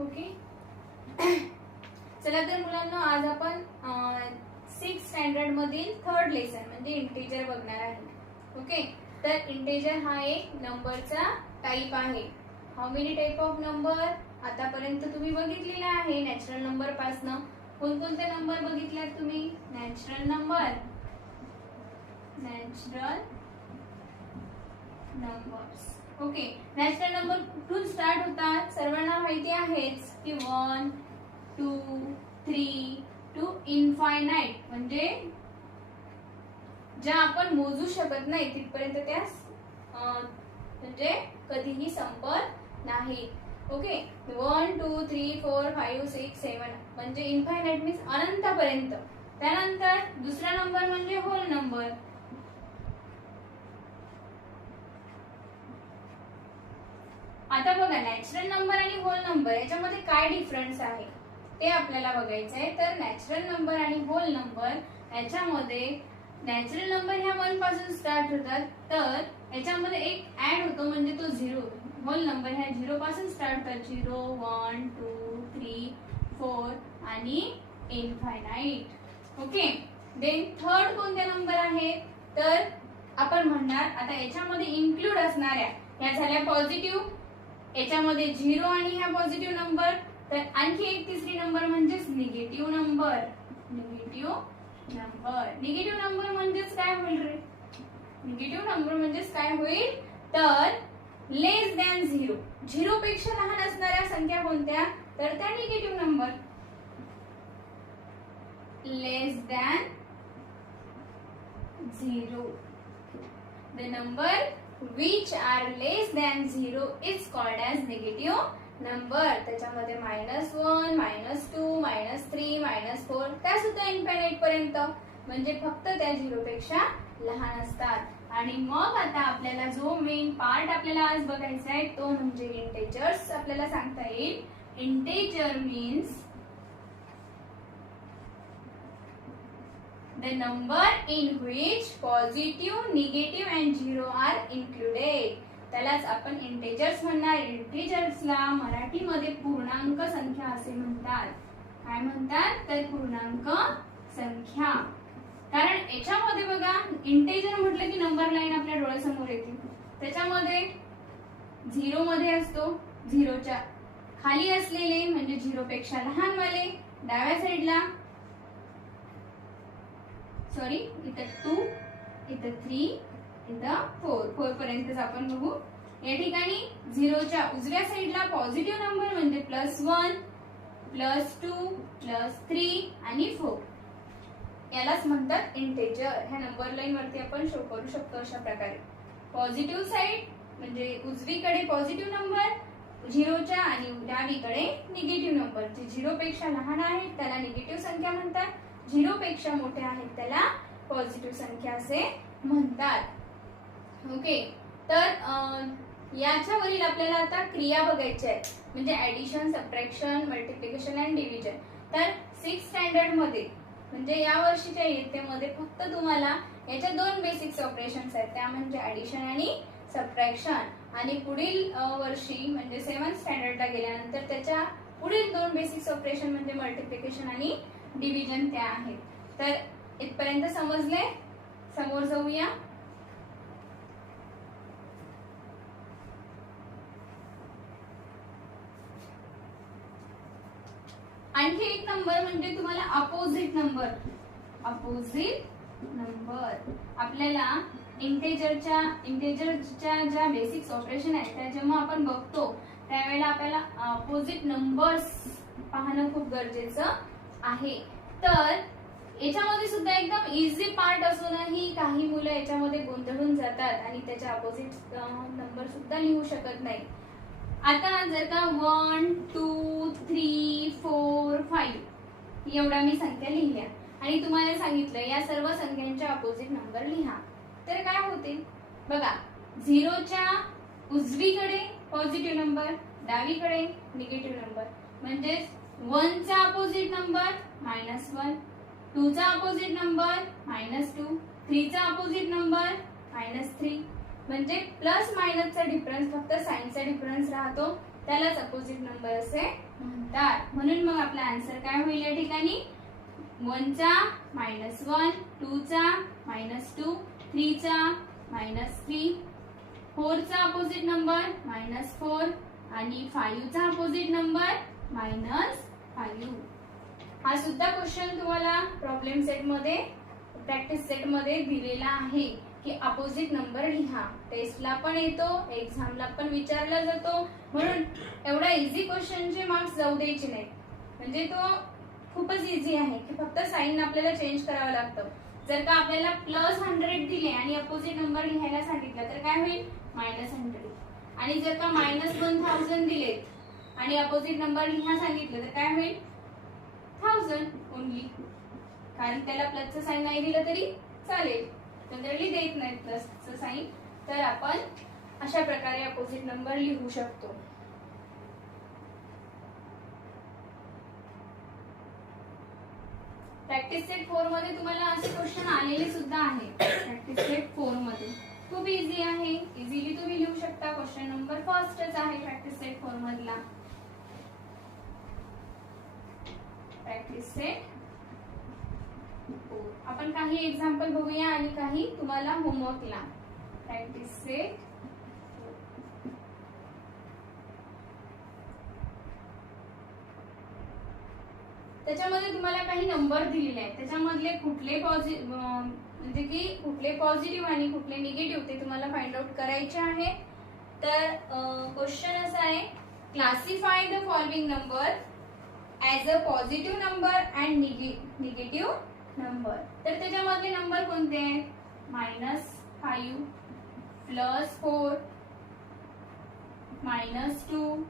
Okay. चला तर मुलांना आज आपण 6th स्टँडर्ड मधील 3rd लेसन म्हणजे इंटिजर बघणार आहे. ओके. तर इंटिजर हा एक नंबरचा टाइप आहे. How many type of number आतापर्यंत तुम्ही बघितलेला आहे. नॅचरल नंबर पासनं कोणकोणते नंबर बघितल्यात तुम्ही? Natural numbers okay. Natural number कुठून स्टार्ट होतात सर्वांना माहिती आहेच की 1 2 3 टू इनफायनाइट म्हणजे ज्या आपण मोजू शकत नाही तिथपर्यंत त्या म्हणजे कधीही संपत नाही. ओके. 1 2 3 4 5 6 7 म्हणजे इनफायनाइट मीन्स अनंतापर्यंत. त्यानंतर दुसरा नंबर म्हणजे होल नंबर. आता बघा नॅचरल नंबर आणि होल नंबर याच्यामध्ये काय डिफरन्स आहे ते आपल्याला बघायचं आहे. तर नॅचरल नंबर आणि होल नंबर याच्यामध्ये नॅचरल नंबर ह्या 1 पासून स्टार्ट होतात तर याच्यामध्ये एक ऍड होतो म्हणजे तो 0. होल नंबर ह्या 0 पासून स्टार्ट होतात. 0 1 2 3 4 आणि इनफायनाइट. ओके. देन थर्ड कोणते नंबर आहे तर आपण म्हणणार आता याच्यामध्ये इन्क्लूड असणाऱ्या ह्या झाल्या पॉझिटिव्ह. याच्यामध्ये 0 आणि ह्या पॉझिटिव्ह नंबर. तर आणखी एक तिसरी नंबर म्हणजेच निगेटिव्ह नंबर. निगेटिव्ह नंबर म्हणजेच काय होईल रे? निगेटिव्ह नंबर म्हणजेच काय होईल तर लेस दॅन 0. 0 पेक्षा लहान असणाऱ्या संख्या कोणत्या तर त्या negative number. Less than 0. The number which are less than 0 is called as negative number. त्याच्यामध्ये -1 -2 -3 -4 त्या सुद्धा इन्फायनाइट पर्यंत म्हणजे फक्त त्या 0 पेक्षा लहान असतात. आणि मग आता आपल्याला जो मेन पार्ट आपल्याला आज बघायचा आहे तो म्हणजे इंटिजर्स. आपल्याला सांगता येईल integer means the number in which positive, negative and 0 are included. त्यालाच आपण इंटिजर्स म्हणणार. इंटिजर्सला मराठीमध्ये पूर्णांक संख्या असे म्हणतात. काय म्हणतात तर पूर्णांक संख्या. कारण याच्यामध्ये बघा इंटिजर म्हटलं की नंबर लाईन आपल्या डोळ्यासमोर येते. त्याच्यामध्ये 0 मध्ये असतो 0च्या खाली असलेले म्हणजे 0 पेक्षा लहान वाले डाव्या साईडला सॉरी इथं 2 इथं 3 इथं 4 पर्यंतच आपण बघू. या ठिकाणी 0च्या उजव्या साईडला पॉझिटिव्ह नंबर म्हणजे +1 +2 +3 आणि 4 यालाच म्हणतात इंटिजर. ह्या नंबर लाईन वरती आपण शो करू शकतो अशा प्रकारे. पॉझिटिव्ह साईड म्हणजे उजवीकडे पॉझिटिव्ह नंबर 0च्या आणि डावीकडे निगेटिव्ह नंबर. जे 0 पेक्षा लहान आहेत त्याला निगेटिव्ह संख्या म्हणतात. 0 पेक्षा मोठे आहेत त्याला पॉझिटिव्ह संख्या असे म्हणतात. ओके. तर याच्यावरील आपल्याला आता क्रिया बघायच्या आहेत म्हणजे addition subtraction multiplication and division. तर 6th स्टँडर्ड मध्ये म्हणजे या वर्षीच्या इयत्तेमध्ये फक्त तुम्हाला याच्या 2 बेसिक्स ऑपरेशन्स आहेत त्या म्हणजे ऍडिशन आणि सबट्रॅक्शन. आणि पुढील वर्षी म्हणजे 7th स्टँडर्डला गेल्यानंतर त्याच्या पुढील 2 बेसिक्स ऑपरेशन म्हणजे मल्टिप्लिकेशन आणि डिव्हिजन त्या आहेत. तर इथपर्यंत समजले? समोर जाऊया. आणखी एक नंबर म्हणजे तुम्हाला अपोजिट नंबर. आपल्याला इंटिजरच्या ज्या बेसिक्स ऑपरेशन आहेत त्या जेव्हा आपण बघतो त्यावेळेला आपल्याला अपोजिट नंबर्स पाहणं खूप गरजेचं आहे. तर याच्यामध्ये सुद्धा एकदम इझी पार्ट असूनही काही मुलं याच्यामध्ये गोंधळून जातात आणि त्याच्या अपोजिट नंबर सुद्धा लिहू शकत नाही. आता जर का 1 2 3 4 5 एवढ्या मी संख्या लिहिल्या आणि तुम्हाला सांगितलं या सर्व संख्यांच्या अपोजिट नंबर लिहा तर काय होते बघा. 0च्या उजवीकडे पॉझिटिव्ह नंबर डावीकडे निगेटिव्ह नंबर म्हणजे 1 चा अपोजिट नंबर -1 2 चा अपोजिट नंबर -2 3 चा अपोजिट नंबर -3 म्हणजे प्लस मायनसचा डिफरन्स फक्त साइनचा डिफरन्स राहतो. त्यालाच अपोजिट नंबर असे म्हणतात. म्हणून मग आपला आन्सर काय होईल या ठिकाणी 1 चा -1, 2 चा -2, 3 चा -3, 4 चा अपोजिट नंबर -4 आणि 5 चा अपोजिट नंबर -5. हा सुद्धा क्वेश्चन तुम्हाला प्रॉब्लेम सेट मध्ये प्रॅक्टिस सेट मध्ये दिलेला आहे की अपोजिट नंबर लिहा. टेस्टला पण येतो, एक्झामला पण विचारला जातो. म्हणून एवढा इझी क्वेश्चनचे मार्क्स जाऊ द्यायचे नाहीत. म्हणजे तो खूपच इझी आहे की फक्त साइन आपल्याला चेंज करावं लागतं. जर का आपल्याला +100 दिले आणि अपोजिट नंबर लिहायला सांगितलं तर काय होईल -100. आणि जर का -1000 दिलेत आणि अपोजिट नंबर लिहा सांगितलं तर काय होईल 1000 ओनली. कारण त्याला प्लसचं साइन नाही दिलं तरी चालेल, जनरली देत नाहीत प्लसचं साइन. तर आपण अशा प्रकारे अपोजिट नंबर लिहू शकतो. प्रॅक्टिस सेट 4 मध्ये तुम्हाला असे क्वेश्चन आलेले सुद्धा आहे. प्रॅक्टिस सेट 4 मध्ये खूप इझी आहे, इझिली तुम्ही लिहू शकता. क्वेश्चन नंबर फर्स्टच आहे प्रॅक्टिस सेट 4 मधला. प्रॅक्टिस सेट 4 आपण काही एक्झाम्पल बघूया आणि काही तुम्हाला होमवर्कला. प्रॅक्टिस सेट त्याच्यामध्ये तुम्हाला काही नंबर दिलेले आहेत. त्याच्यामधले कुठले म्हणजे की कुठले पॉझिटिव्ह आणि कुठले निगेटिव्ह ते तुम्हाला फाइंड आउट करायचे आहे. तर क्वेश्चन असा आहे, classify the following number as a positive number and negative number. तर त्याच्यामधले नंबर कोणते आहेत -5, +4, -2,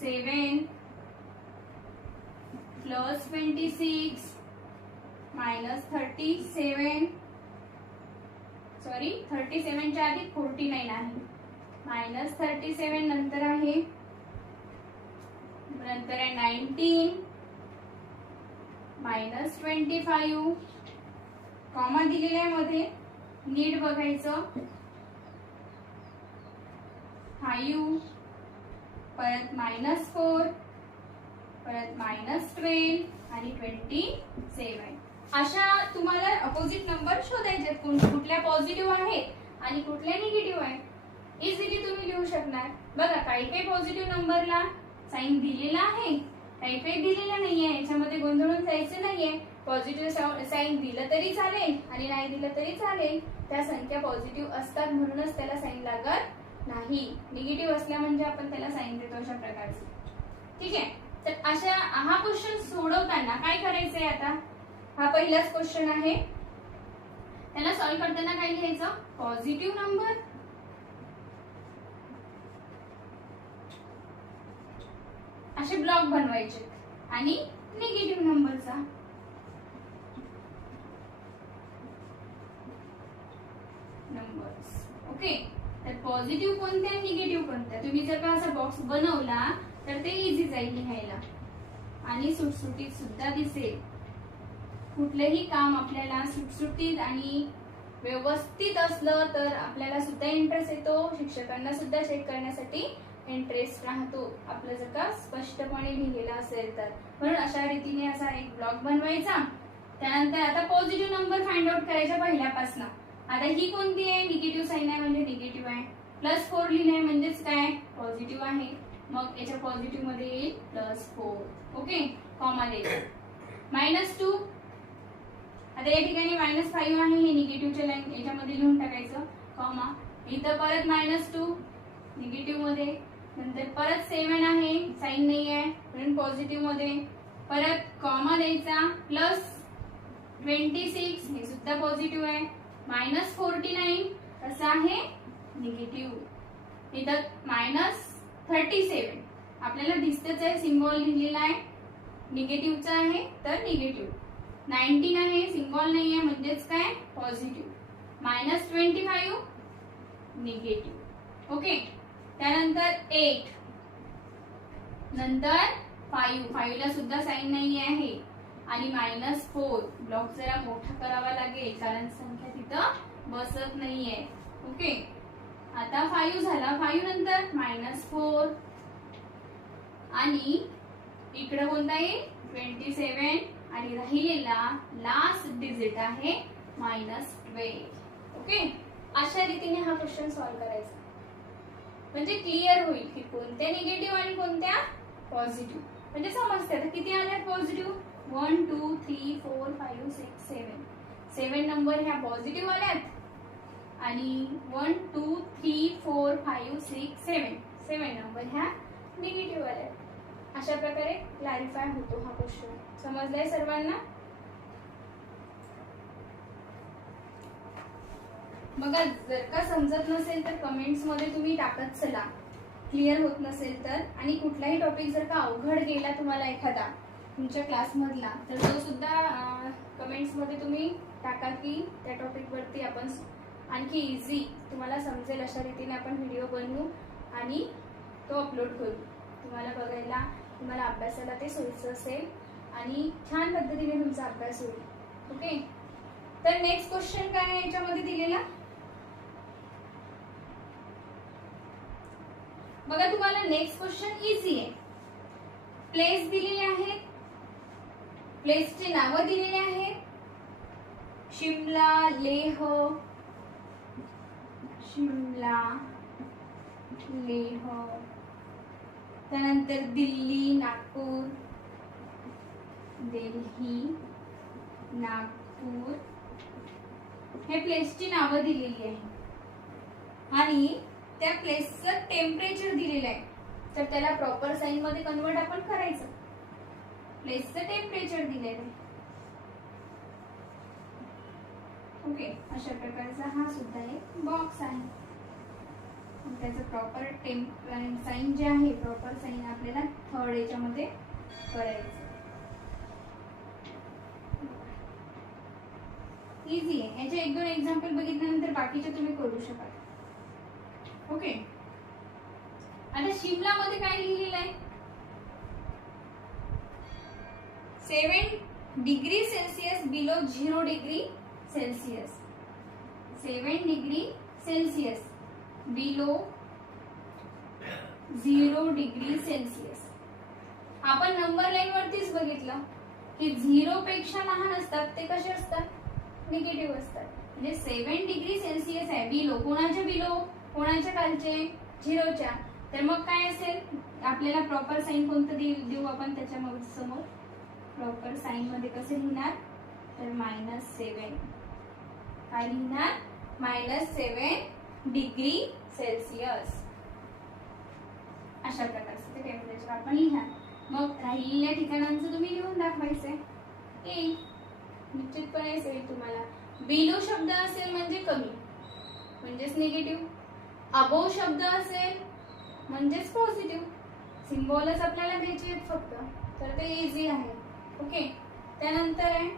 7, +26, -37, सॉरी 37 च्या आधी 49 आहे. -37 नंतर आहे 19, -25, कॉमा दिलेल्या मध्ये नीट बघायचं 5, परत -4, परत -12 आणि 27. अशा तुम्हाला अपोजिट नंबर शोधायचे कुठल्या पॉझिटिव्ह आहेत आणि कुठल्या निगेटिव्ह आहेत. इझिली तुम्ही लिहू शकणार. बघा काही पॉझिटिव्ह नंबरला साइन दिलेला आहे, काही दिलेला नाहीये. याच्यामध्ये गोंधळून जायचं नाहीये. पॉझिटिव्ह साइन दिलं तरी चालेल आणि नाही दिलं तरी चालेल. त्या संख्या पॉझिटिव्ह असतात म्हणूनच त्याला साइन लागत नाही. निगेटिव्ह असल्या म्हणजे आपण त्याला साइन देतो अशा प्रकारचे. ठीक आहे. तर अशा हा क्वेश्चन सोडवताना काय करायचंय आता, हा पहिलाच क्वेश्चन आहे. त्याला सॉल्व्ह करताना काय लिहायचं, पॉझिटिव्ह नंबर असे ब्लॉक बनवायचे आणि निगेटिव्ह नंबरचा नंबर्स. ओके. तर पॉझिटिव्ह कोणत्या आणि निगेटिव्ह कोणत्या तुम्ही जर का असा बॉक्स बनवला तर ते इझी जाईल लिहायला आणि सुटसुटीत सुद्धा दिसेल. कुठलेही काम आपल्याला सुटसुटीत आणि व्यवस्थित असलं तर आपल्याला सुद्धा इंटरेस्ट येतो, शिक्षकांना सुद्धा चेक करण्यासाठी इंटरेस्ट राहतो आपलं जर का स्पष्टपणे लिहिलेला असेल तर. म्हणून अशा रीतीने असा एक ब्लॉक बनवायचा. त्यानंतर आता पॉझिटिव्ह नंबर फाइंड आउट करायचा पहिल्यापासून. आता ही कोणती आहे, निगेटिव्ह साइन आहे म्हणजे निगेटिव्ह आहे. +4 लिहिलंय म्हणजेच काय पॉझिटिव्ह आहे. मग याच्या पॉझिटिव्ह मध्ये येईल +4. ओके. कॉमा द्यायचा. -2 आता या ठिकाणी -5 आहे, हे निगेटिव्हच्या लाईन याच्यामध्ये लिहून टाकायचं कॉमा. इथं परत -2 निगेटिव्ह मध्ये, नंतर परत 7 आहे, साइन नाही आहे म्हणून पॉझिटिव्ह मध्ये, परत कॉमा द्यायचा +26 हे सुद्धा पॉझिटिव्ह आहे. -49 कसं आहे निगेटिव्ह. इथं -37 आपल्याला दिसतच आहे, सिम्बॉल लिहिलेला आहे, निगेटिव्हचा आहे तर निगेटिव्ह. 19 आहे, सिम्बॉल नाही आहे म्हणजेच काय पॉझिटिव्ह. -25 निगेटिव्ह. ओके. त्यानंतर 8 नंतर 5 ला सुद्धा साइन नाही आहे आणि -4 ब्लॉक जरा मोठा करावा लागेल कारण संख्या तिथं बसत नाहीये. ओके. आता 5 झाला, 5 नंतर -4 आणि इकडे कोणता आहे 27 आणि राहिलेला लास्ट डिजिट आहे -12. ओके, अशा रीतीने हा क्वेश्चन सॉल्व्ह करायचा, म्हणजे क्लिअर होईल की कोणत्या निगेटिव्ह आणि कोणत्या पॉझिटिव्ह. म्हणजे समजते आता किती आल्या पॉझिटिव्ह. 1 2 3 4 5 6 7. 7 नंबर ह्या पॉझिटिव्ह आल्यात आणि 1 2 3 4 5 6 7. 7 नंबर ह्या निगेटिव्ह आल्यात. अशा प्रकारे क्लॅरिफाय होतो हा क्वेश्चन. समजलाय सर्वांना. बघा, जर का समजत नसेल तर कमेंट्स मध्ये तुम्ही टाकत चला, क्लिअर होत नसेल तर. आणि कुठलाही टॉपिक जर का अवघड गेला तुम्हाला एखादा तुमच्या क्लासमधला, तर तो सुद्धा कमेंट्स मध्ये तुम्ही टाका की त्या टॉपिक वरती आपण आणखी इझी तुम्हाला समजेल अशा रीतीने आपण व्हिडिओ बनवू आणि तो अपलोड करू. तुम्हाला बघायला, तुम्हाला अभ्यासाला ते सोयीचं असेल आणि छान पद्धतीने तुमचा अभ्यास होईल. ओके, तर नेक्स्ट क्वेश्चन काय आहे याच्यामध्ये दिलेला बघा. तुम्हाला नेक्स्ट क्वेश्चन इझी आहे. प्लेस दिलेले आहेत, प्लेसचे नावं दिलेले आहेत. शिमला, लेह, शिमला, लेह, त्यानंतर दिल्ली, नागपूर, दिल्ली, नागपूर, हे प्लेसची नावं दिलेली आहेत आणि त्या प्लेसचं टेम्परेचर दिलेलं आहे. तर त्याला प्रॉपर साइन मध्ये कन्वर्ट आपण करायचं. प्लेसचं टेम्परेचर दिलेलं आहे. ओके, अशा प्रकारचा हा सुद्धा एक बॉक्स आहे. त्याचं प्रॉपर साइन जे आहे, प्रॉपर साइन आपल्याला थर्ड याच्यामध्ये करायचं. इझी आहे. याचे 1-2 एक्झाम्पल बघितल्यानंतर बाकीचे तुम्ही करू शकाल. ओके, आता शिमला मध्ये काय लिहिलेलं आहे. 7 degree Celsius below 0 degree Celsius. 7 degree Celsius below 0 degree Celsius. आपण नंबर लाईन वरतीच बघितलं की 0 पेक्षा लहान असतात ते कसे असतात, निगेटिव्ह असतात. म्हणजे 7 डिग्री सेल्सियस आहे बिलो, कोणाच्या बिलो, कोणाच्या खालचे, 0च्या. तर मग काय असेल, आपल्याला प्रॉपर साइन कोणतं देऊ आपण त्याच्या समोर. प्रॉपर साइन मध्ये कसे लिहिणार, तर -7. काय लिहिणार, -7 डिग्री सेल्सियस. अशा प्रकारचं ते टेम्परेचर आपण लिहिणार. मग राहिलेल्या ठिकाणांचं तुम्ही लिहून दाखवायचंय. निश्चितपणे असेल तुम्हाला. बिलो शब्द असेल म्हणजे कमी, म्हणजेच निगेटिव्ह. अबोव शब्द असेल म्हणजेच पॉझिटिव्ह. सिम्बॉलच आपल्याला द्यायचे आहेत फक्त, तर ते इझी आहे. ओके, त्यानंतर आहे